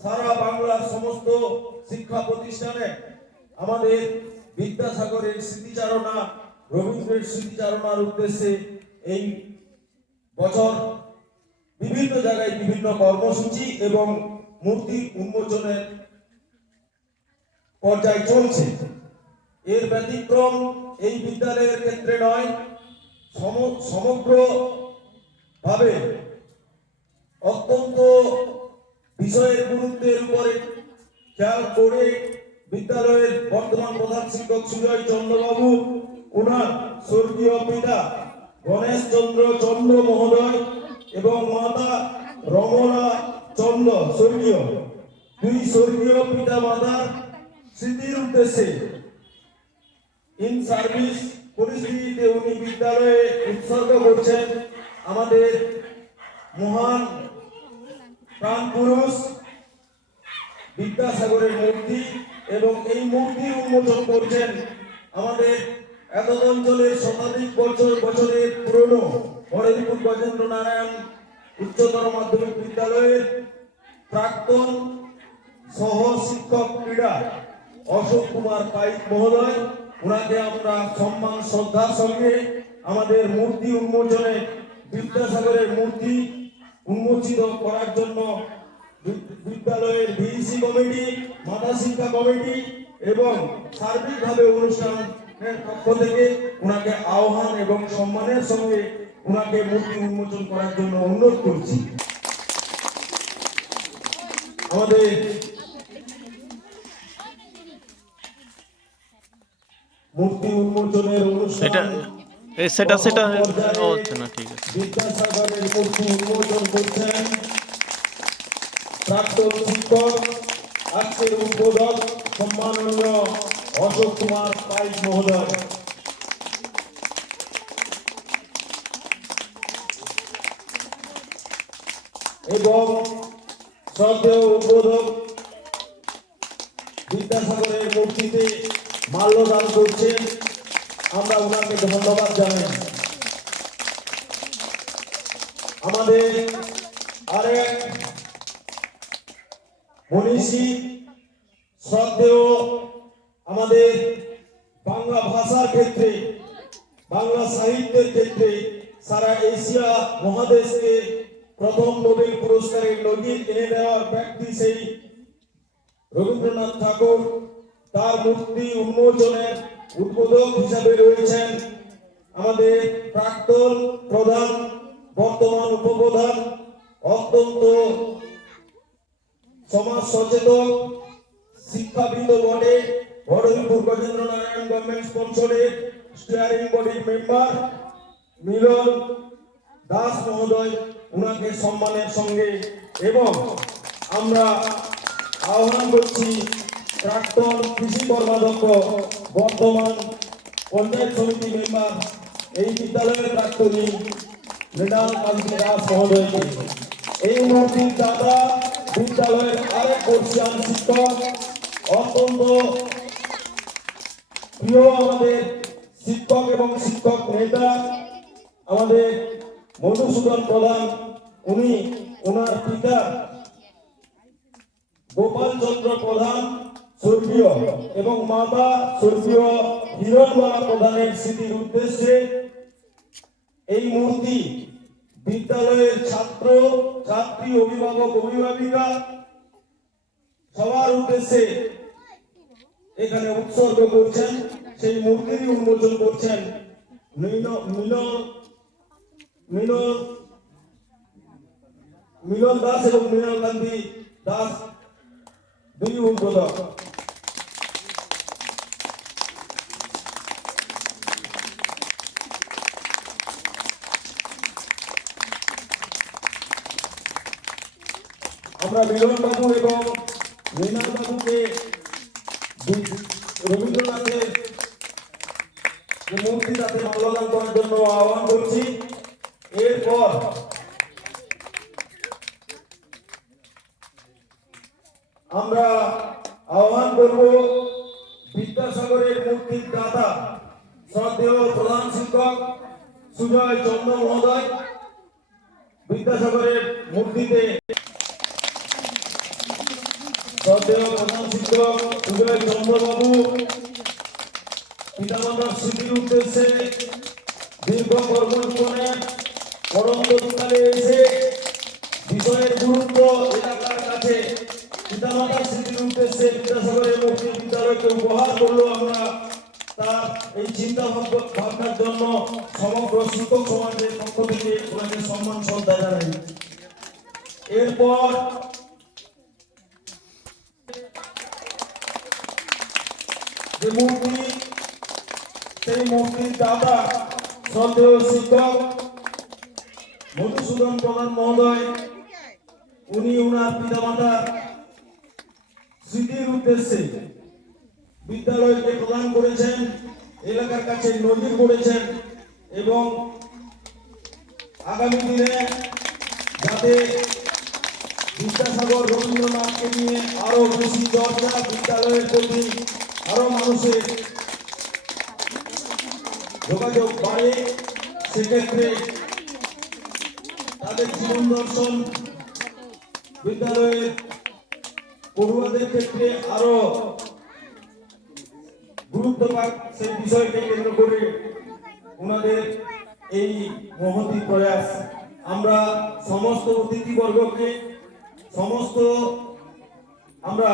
সারা বাংলার সমস্ত শিক্ষা প্রতিষ্ঠানে আমাদের বিদ্যাসাগরের স্মৃতিচারণা, রবীন্দ্রের স্মৃতিচারণার উদ্দেশ্যে এই বছর বিভিন্ন জায়গায় বিভিন্ন কর্মসূচি এবং মূর্তি উন্মোচনের পর্যায় চলছে। এর ব্যতিক্রম এই বিদ্যালয়ের ক্ষেত্রে নয়, সমগ্র ভাবে অত্যন্ত বিষয়ের গুরুত্বের উপরে খেয়াল করে বিদ্যালয়ের বর্তমান প্রধান শিক্ষক সুজয় চন্দ্রবাবু, ওনার স্বর্গীয় পিতা গণেশ চন্দ্র মহোদয় এবং মাতা রমলা চন্দ্র স্বর্গীয়, দুই স্বর্গীয় পিতা মাতার স্মৃতির উদ্দেশ্যে ইন সার্ভিস পরিস্থিতিতে উনি বিদ্যালয়ে উৎসর্গ করছেন আমাদের মহান প্রাণ পুরুষ বিদ্যাসাগরের মূর্তি, এবং এই মূর্তি উন্মোচন করছেন আমাদের এতদ অঞ্চলের শতাধিক বছরের পুরনো হরিপুর গজেন্দ্র নারায়ণ উচ্চতর মাধ্যমিক বিদ্যালয়ের প্রাক্তন সহ শিক্ষক ক্রীড়া অশোক কুমার পাইক মহোদয়। ওনাকে আমরা সম্মান শ্রদ্ধার সঙ্গে আমাদের মূর্তি উন্মোচনে বিদ্যাসাগরের মূর্তি উন্মোচিত করার জন্য বিদ্যালয়ের ভিসি কমিটি, মাতা শিক্ষা কমিটি এবং সার্বিকভাবে অনুষ্ঠানের পক্ষ থেকে ওনাকে আহ্বান এবং সম্মানের সঙ্গে ওনাকে মূর্তি উন্মোচন করার জন্য অনুরোধ করছি। আমাদের মূর্তি উন্মোচনের অনুষ্ঠান সেটা হচ্ছে না, ঠিক আছে। বিদ্যাসাগরের মূর্তি উন্মোচন করছেন প্রাক্তন শিক্ষক, আজকের উদ্বোধক সম্মাননীয় অশোক কুমার পাইক মহোদয়। এবং শ্রদ্ধেয় উদ্বোধক বিদ্যাসাগরের মূর্তিতে মাল্যদান করছেন, আমরা ওনাকে ধন্যবাদ জানাই। আমাদের আরেক মনীষী শ্রদ্ধেয় আমাদের বাংলা ভাষার ক্ষেত্রে, বাংলা সাহিত্যের ক্ষেত্রে সারা এশিয়া মহাদেশকে প্রথম নোবেল পুরস্কারের নজির এনে দেওয়ার ব্যক্তি সেই রবীন্দ্রনাথ ঠাকুর। তার মূর্তি উন্মোচনের উদ্বোধক হিসাবে রয়েছেন আমাদের প্রাক্তন প্রধান, বর্তমান উপপ্রধান, অত্যন্ত সমাজ সচেতন শিক্ষাবিদ বটে, হরিপুর গজেন্দ্র নারায়ণ গভর্নমেন্ট স্পন্সরের স্টিয়ারিং বডির মেম্বার মিলন দাস মহোদয়। ওনাকে সম্মানের সঙ্গে এবং আমরা আহ্বান করছি প্রাক্তন কৃষি কর্মাধ্যক্ষ, বর্তমান পঞ্চায়েত সমিতি মেম্বার, এই বিদ্যালয়ের প্রাক্তনী মৃণাল কান্তি দাস মহোদয়কে। এই মূর্তির দাদা বিদ্যালয়ের আরেক বর্ষিয়ান শিক্ষক, অত্যন্ত প্রিয় আমাদের শিক্ষক এবং শিক্ষক নেতা আমাদের মধুসূদন প্রধান। উনি ওনার পিতা গোপাল চন্দ্র প্রধান স্বর্গীয় এবং মাতা স্বর্গীয় হিরণবালা প্রধানের স্মৃতির উদ্দেশ্যে এই মূর্তি বিদ্যালয়ের ছাত্র ছাত্রী, অভিভাবক অভিভাবিকা সবার উদ্দেশ্যে এখানে উৎসর্গ করছেন। সেই মূর্তির উন্মোচন করছেন মিলন দাস এবং মৃণাল কান্তি দাস, দুই উদ্বোধক। আমরা মিলন বাবু এবং মৃণাল বাবুকে রবীন্দ্রনাথের মূর্তি তাতে মাল্যদান করার জন্য আহ্বান করছি। এরপর আমরা আহ্বান করব বিদ্যাসাগরের মূর্তির দাতা শ্রদ্ধেয় প্রধান শিক্ষক সুজয় চন্দ্র মহোদয় বিদ্যাসাগরের মূর্তিতে শ্রদ্ধেয় প্রধান শিক্ষক উদয় চন্দ্রবাবু পিতামাতার স্মৃতির উদ্দেশ্যে দীর্ঘ কর্মজীবনে পরন্তকালে এসে বিষয়ের গুরুত্ব এলাকার কাছে পিতামাতার স্মৃতির উদ্দেশ্যে বিদ্যাসাগরের মুক্তি বিদ্যালয়কে উপহার করলো। আমরা তার এই চিন্তা ভাবনার জন্য সমগ্র শিক্ষক সমাজের পক্ষ থেকে ওনাকে সম্মান শ্রদ্ধা জানাই। এরপর যে মূর্তি, সেই মূর্তির দাতা শ্রদ্ধেয় শিক্ষক মধুসূদন প্রধান মহোদয়, উনি উনার পিতামাতার স্মৃতির উদ্দেশ্যে বিদ্যালয়কে প্রদান করেছেন, এলাকার কাছে নজির করেছেন এবং আগামী দিনে যাতে বিদ্যাসাগর রবীন্দ্রনাথকে নিয়ে আরো বেশি চর্চা, বিদ্যালয়ের প্রতি আরো মানুষের যোগাযোগ বাড়ে, সেক্ষেত্রে তাদের জীবন দর্শন বিদ্যালয়ের পড়ুয়াদের ক্ষেত্রে আরো গুরুত্ব পাক, সেই বিষয়কে কেন্দ্র করে ওনাদের এই মহতি প্রয়াস। আমরা সমস্ত অতিথিবর্গকে আমরা